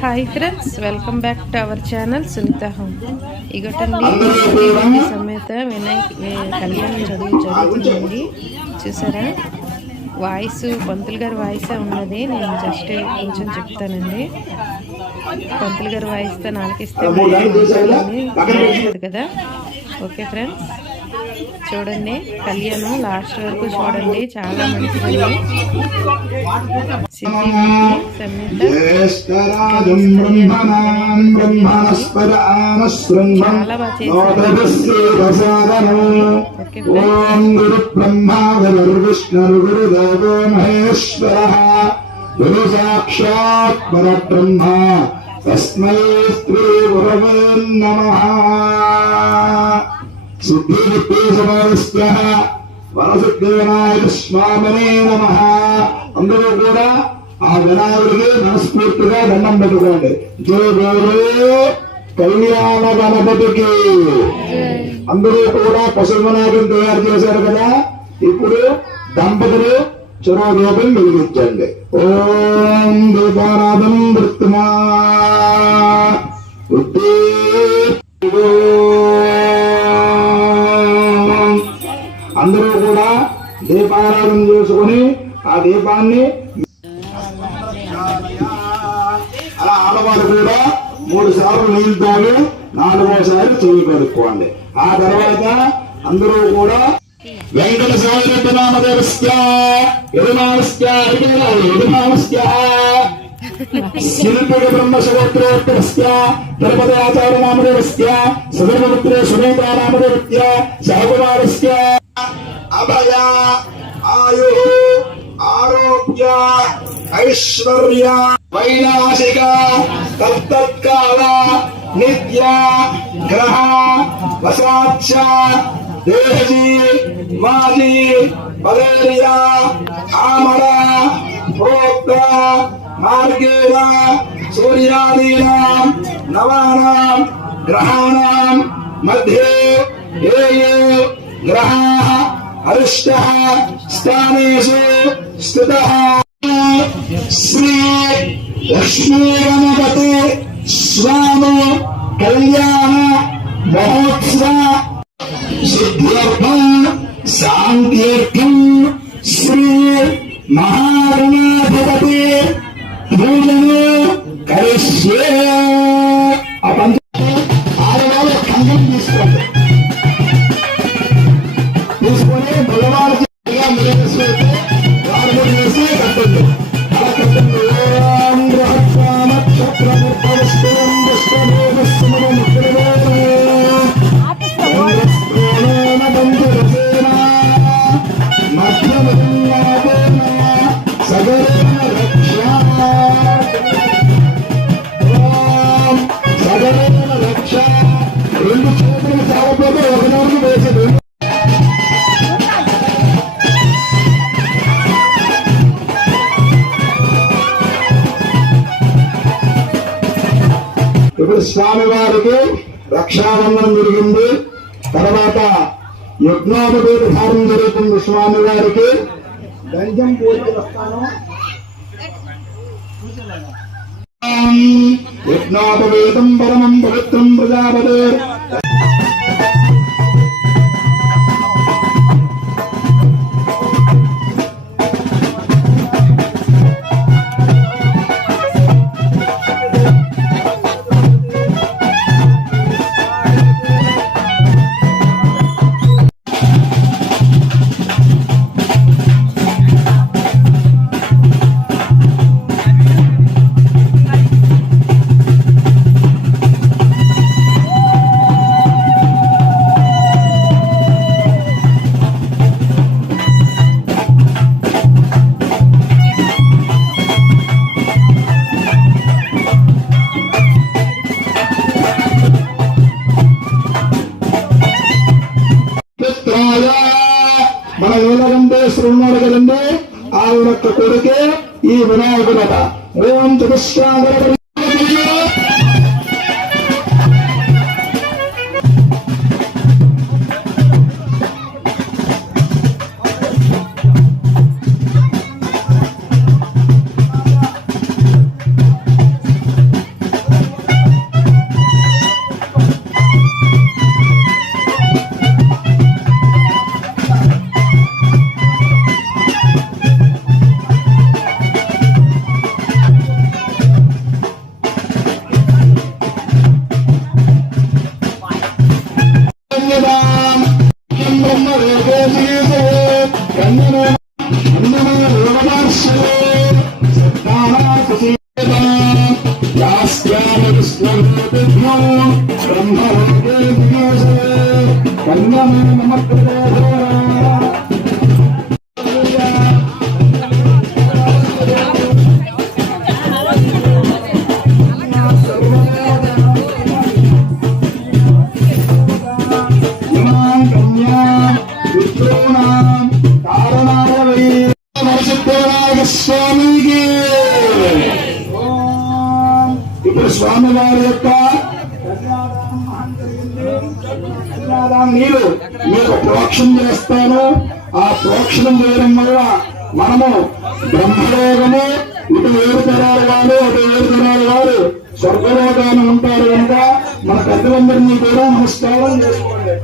Hi friends, welcome back to our channel Sunitha home. ఇగోటండి సమేత వినాయక కళ్యాణం జరుగుతుందండి. చూసారా, వాయిస్ పంతులు గారి వాయిసే ఉన్నది. నేను జస్ట్ కొంచెం చెప్తానండి. పంతులు గారి వాయిస్తో నాలుగిస్తే బాగుంటుంది కదా. ఓకే ఫ్రెండ్స్, చూడండి కళ్యాణం లాస్ట్ వరకు చూడండి. చాలా మంచిది. చాలా బాగా వరసిద్ధివినాయక స్వామినే నమః. అందరూ కూడా ఆ వినాయకుడికి మనస్ఫూర్తిగా దండం పెట్టుకోండి. జయ జయ కళ్యాణ గణపతికి. అందరూ కూడా పశు వినాయకుడిని తయారు చేశారు కదా. ఇప్పుడు దంపతులు చెరో దీపం వెలిగించండి. ఓం దీపారాధనం వృత్తిమా అందరూ కూడా దీపారాధన చేసుకుని ఆ దీపాన్ని అలా ఆడవారు కూడా 3 సార్లు నీళ్ళు తాగి 4వసారి చెవి కడుక్కోండి. ఆ తర్వాత అందరూ కూడా వెంకట సాయిరెడ్డి నామదేవస్య యజమానస్య యజమానస్య శిల్పిక బ్రహ్మశగోత్రోత్తరస్య తిరుపతి ఆచార్య నామదేవస్య సదర్భపుత్రే సునీతా నామదేవస్య సహకుమారస్య అభయ ఆయు ఆరోగ్య ఐశ్వర్య వైనాశిక తత్తత్కాల నిత్య గ్రహ వసాక్ష దేహజీ మాజీ మలేరియా ఆమర ప్రోక్త మార్గేణ సూర్యాదీనాం నవానాం గ్రహాణాం మధ్యే ఏ గ్రహాః అరిష్టః స్థానేషు స్థితః శ్రీ లక్ష్మీ గణపతి స్వామి కళ్యాణ మహోత్సవ సిద్ధ్యర్థం శాంత్యర్థం శ్రీ మహాగణాధిపతి పూజను కరిష్యే. ఆడవాళ్ళ ఖండం తీసుకోండి. తీసుకొని భగవానికి వేసి కట్టండి. అలా కట్టండి. ఓం నక్షత్ర రెండు చేతులు సాగపోతే ఒకనాడు వేసేది. ఇప్పుడు స్వామి వారికి రక్షాబంధనం జరిగింది. తర్వాత యజ్ఞోపవేత ధారణ జరుగుతుంది. స్వామి వారికి గంజం పూజలు వస్తాను. యజ్ఞోపవేతం పరమం పవిత్రం ప్రజాపతే. మన నీలకంఠేశ్వరుడు ఉన్నాడు కదండి, ఆయన యొక్క కొడుకే ఈ వినాయకుడట. ఓం చతుష్టాగర బ్రహ్మలోకే వినాశే కన్యమే నమఃకృతే స్వామికి ఇప్పుడు స్వామి వారి యొక్క నీరు మీకు ప్రోక్షణ చేస్తాను. ఆ ప్రోక్షణం చేయడం వల్ల మనము బ్రహ్మలోకము ఇటు 7 తరాల వారు అటు 7 తరాల వారు స్వర్గలోకాన్ని ఉంటారు కనుక మన పెద్దలందరినీ కూడా నమస్కారం చేసుకోండి.